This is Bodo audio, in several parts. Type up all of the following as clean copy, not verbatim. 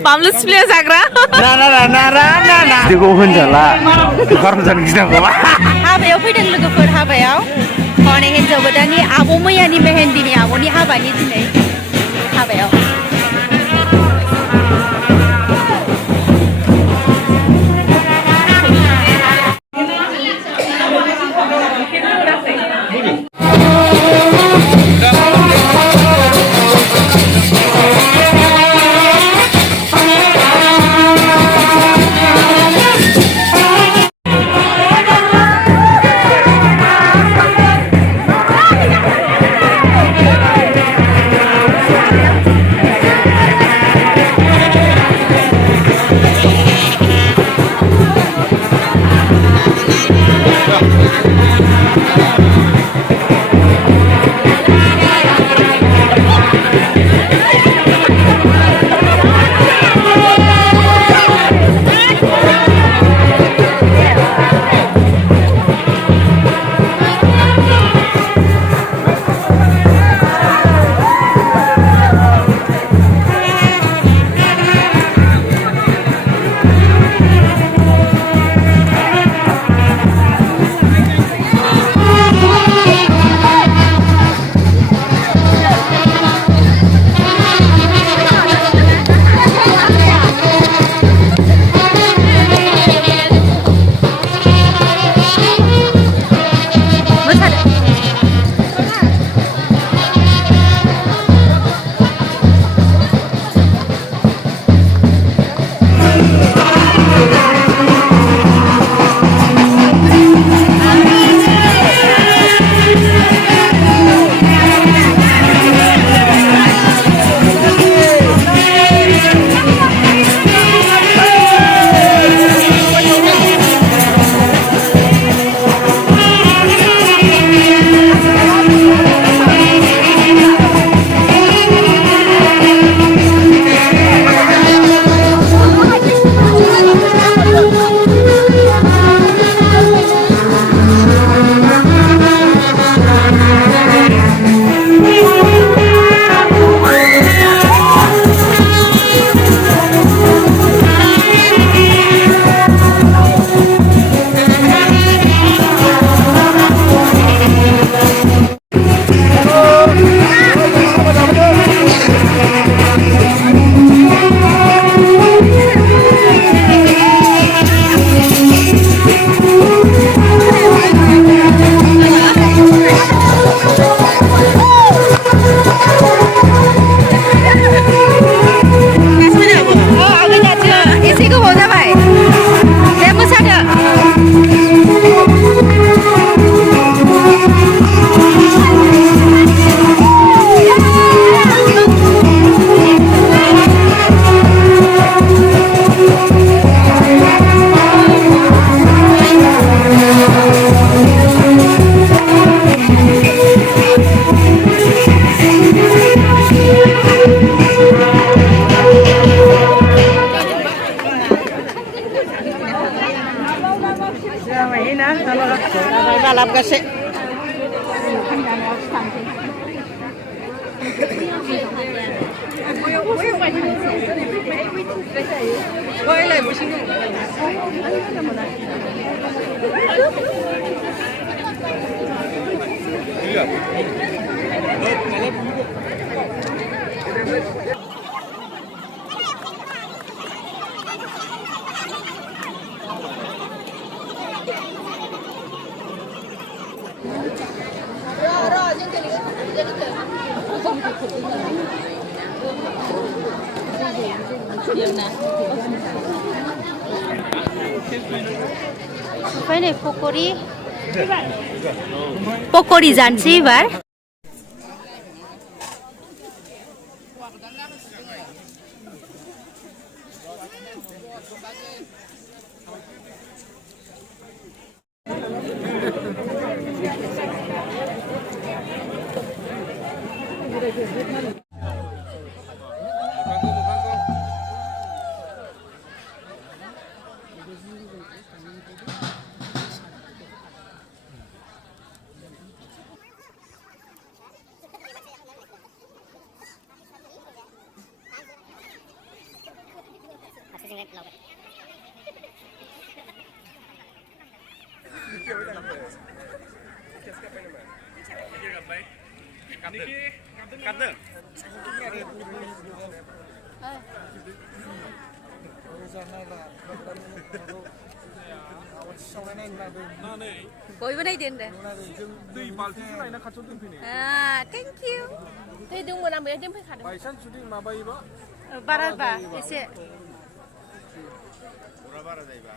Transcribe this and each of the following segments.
Pamlu sebelah Zagra. Digo hoनजाला बारन जानो गिनांगौ हाबायाव फैदों लोगोफोर हाबायाव हनै हिन्जाव गोदाननि आब' मैयानि मेहेन्दिनि आब'नि हाबानि दिनै हाबायाव balap kasi. Fajne pokori जानोसै एबार बयबो नायदो होनदो दै बाल्थिंखौ लायना खाथियाव दोनफैनो थेंक इउ दै दंमोन आं बेयाव दोनफैखादों बायसान्स जुदि माबायोबा बाराबा एसे बारा जायोबा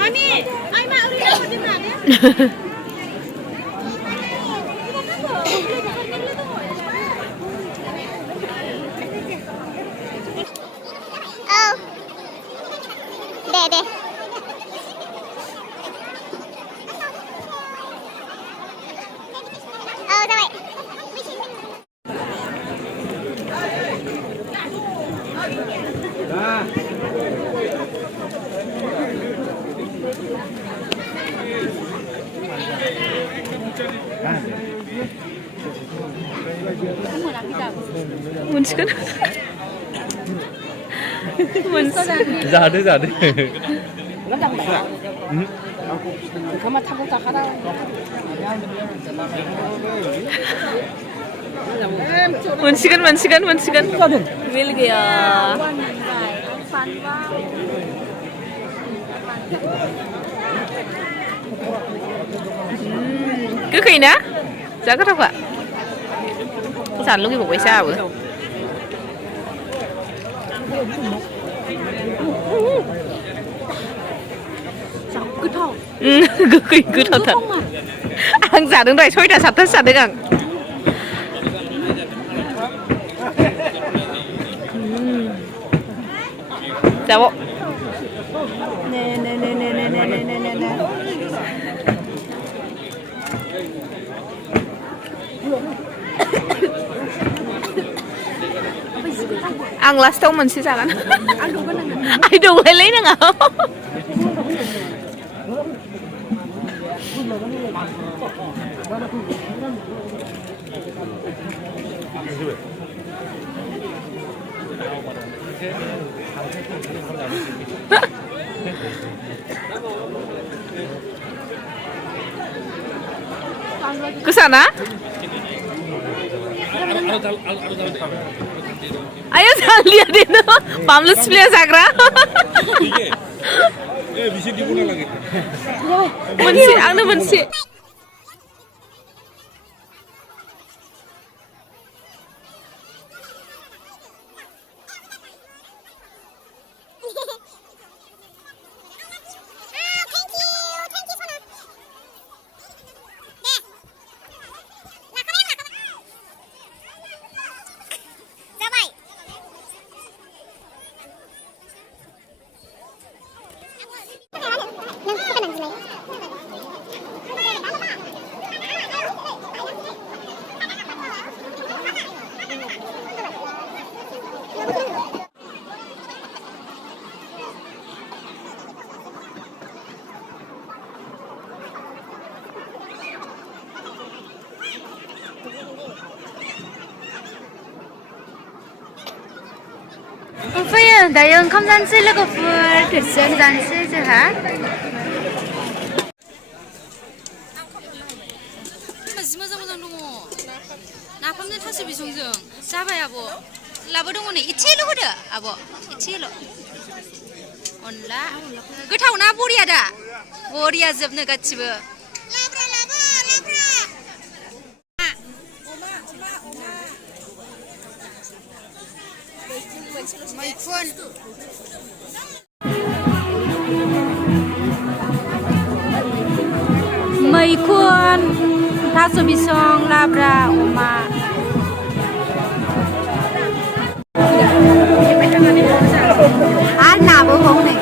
Mami, ai mak uri dah di mana? Oh, deh. Oh, rồi. Munchkin. 자대. Munchkin. Mil gaya. Cứ khi nè, sao có đâu ạ? Sàn lúc đi bộ quay xa bữa. Cứ thao thật. Ăn giả đứng đây, xôi đã sạch tất sạch đấy càng. Dạ bộ. Nè. Ang last tong mình sẽ ra ai đủ hay lấy nữa ngào ke sana? Ayo jangan lihat itu, pamlus play Sagra. bisa dibunuh lagi. Mensi, anu mensi. Bây giờ đại không gian chơi là có vừa thực sự gian chơi chứ hả? मोजां दङ नाफामजों थास' बिसंजों जाबाय आब' लाबो दङ नै एसेल' होदो आब' एसेल' अनला गोथाव ना बरिया दा बरिया जोबनो गासिबो मैखुन थास' बिसं लाब्रा अमा आरो नाबो हनै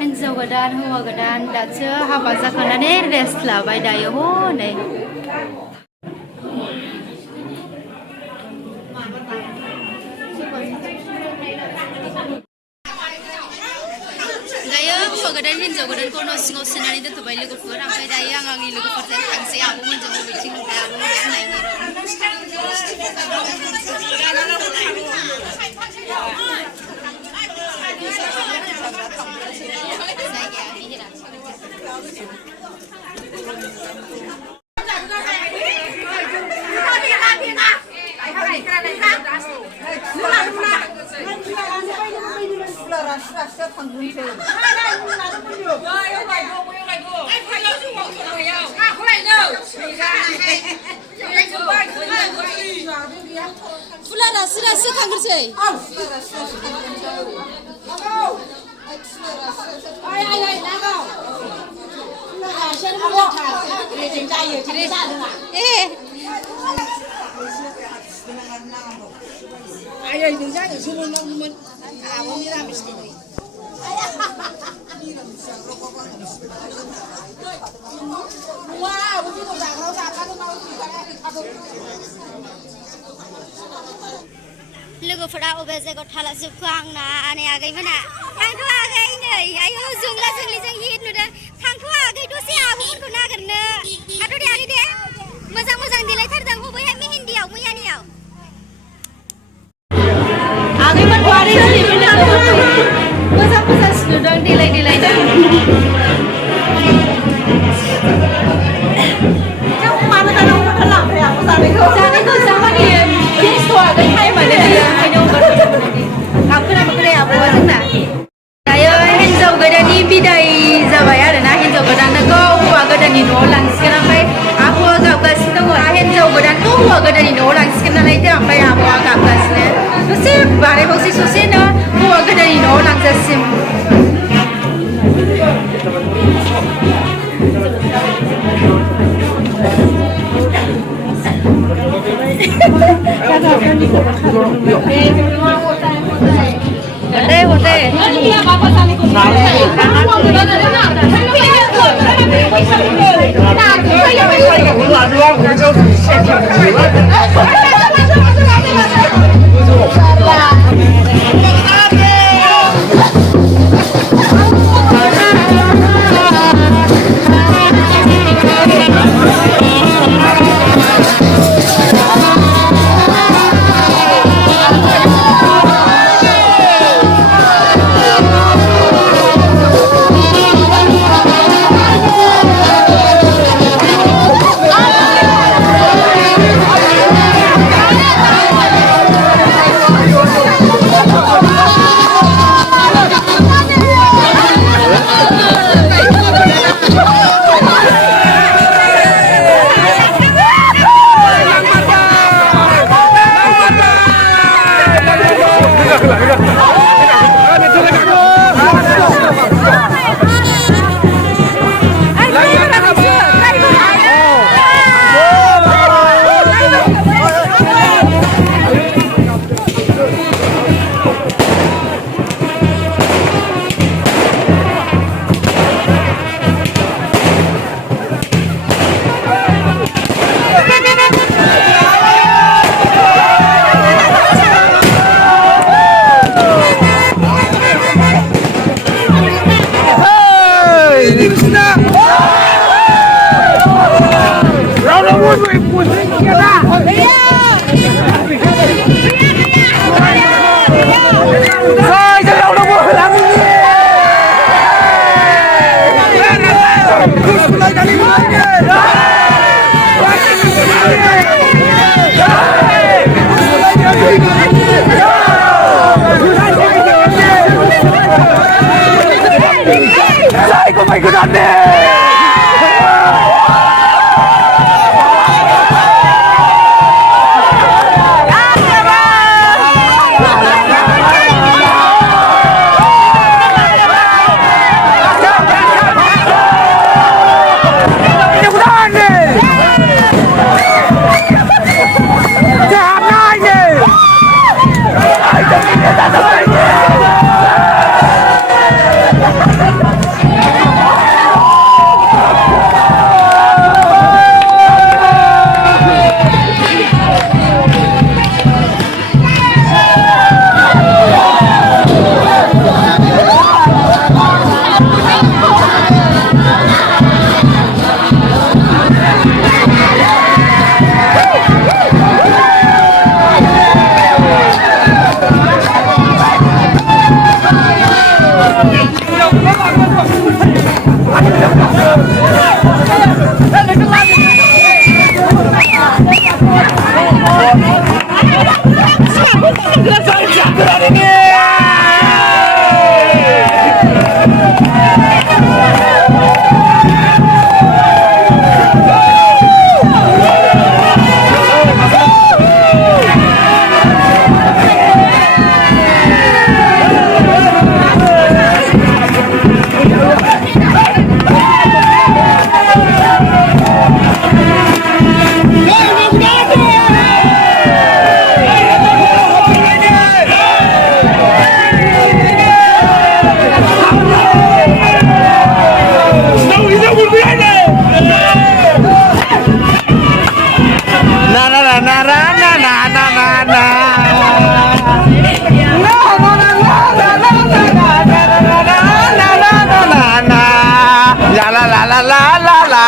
हिन्जाव गोदान हौवा गोदान दासो हाबा जाखांनानै रेस्ट लाबाय दायो हनै दायो हौवा गोदान हिन्जाव गोदानखौ न' सिङाव सोनानै दोनथ'बाय लोगोफोर ओमफ्राय दायो आं आंनि लोगोफोरजों थांसै आब'मोनजों बबेथिं नुबाय आब'मोनजों नायनो Fulara sirase kangrusai. लोगोफोरा अबे जायगायाव थालाजोबखो आंना आनै आगैमोना थांथ'आखै नै आयौ जोंला जोंलिजों हिट नुदों थांथ'आखै दसे आब'मोनखौ नागिरनो थाथ' दे आगै दे मोजां मोजां देलायथारदों बबेहाय मेहेन्दियाव मैयानियाव आगैमोनखौ आरो मोजां मोजां नुदों देलाय देलायनो जानायखौ जामानि बेस्थ'आगै टाइमानो गैया ओंखायनो गाबखोना बोराय आब'आ जोंना दायो हिन्जाव गोदाननि बिदाय जाबाय आरोना हिन्जाव गोदानखौ हौवा गोदाननि न'आव लांसिगोन ओमफ्राय आब'आ गाबगासिनो दङ हिन्जाव गोदानखौ हौवा गोदाननि न'आव लांसिगोन नालाय ओमफ्राय आब'आ गाबगासिनो दसे बानायबावसै ससेनो हौवा गोदाननि न'आव लांजासिम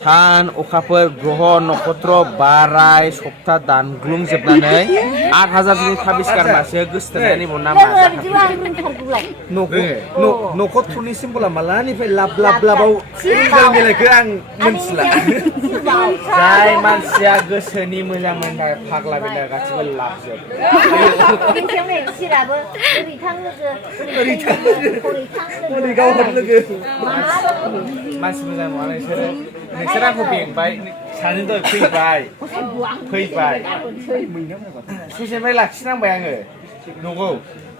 सान अखाफोर ग्रह नक्षत्र बाराय सप्ता दानग्लुंजोबनानै 8,000 जुदि थाबिस्कार मासे गोसोथोनायनि नामा नक्षत्रनि सिम्बला मालानिफ्राय लाब लाब लाबाव मिलायखो आं मिथिला जाय मानसिया गोसोनि मोजां मोननाय फाग्ला बेला गासिबो लाबजोब ओरै गावहर लोगो मानसि मोजां नङा नोंसोर आंखौ बेंबाय सानैजों दहाय फैबाय ससेनिफ्राय लाखिनांबाय आङो नंगौ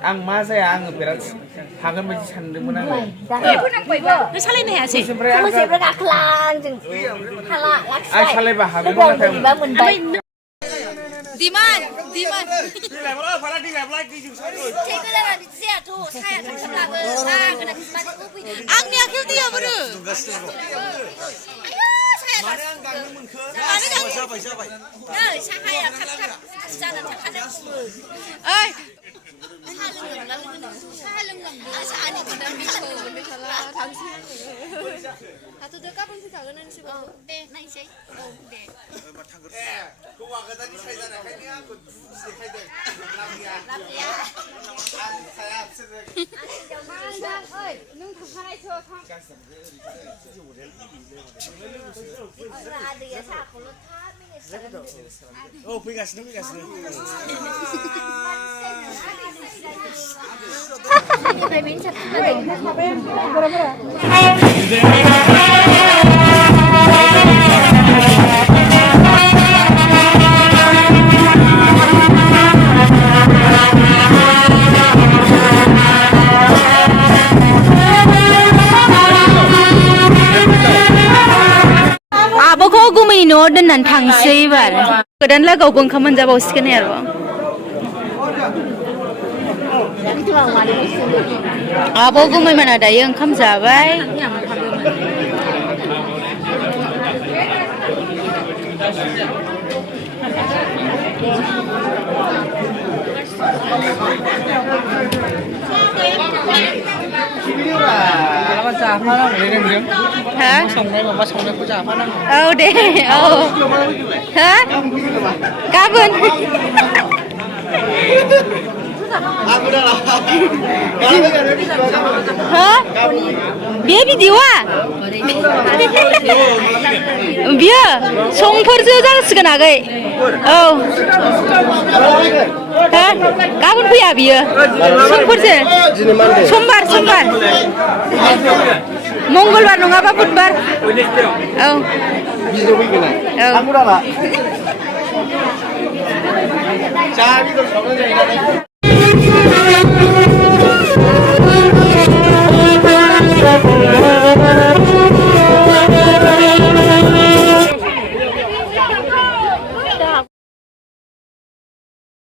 आं मा जाया आङो बिराद हागोन बायदि सानदोंमोन आङो नों सालायनो हायासै आं सालायबा हागौमोन नाथाय दिमान आंनि आखायाव दैया बोरो आब'खौ गुमैनि न'आव दोननानै थांसै एबार गोदान लोगोआवबो ओंखाम मोनजाबावसिगोन आरो आब' गुमैमोना दायो ओंखाम जाबाय औ दे औ हा गाबोन हा बे भिडिअआ बियो संफोरसो जासिगोन आगै औ हा गाबोन फैया बियो संफोरसो समबार मंगलबार नङाबा बुधबार औ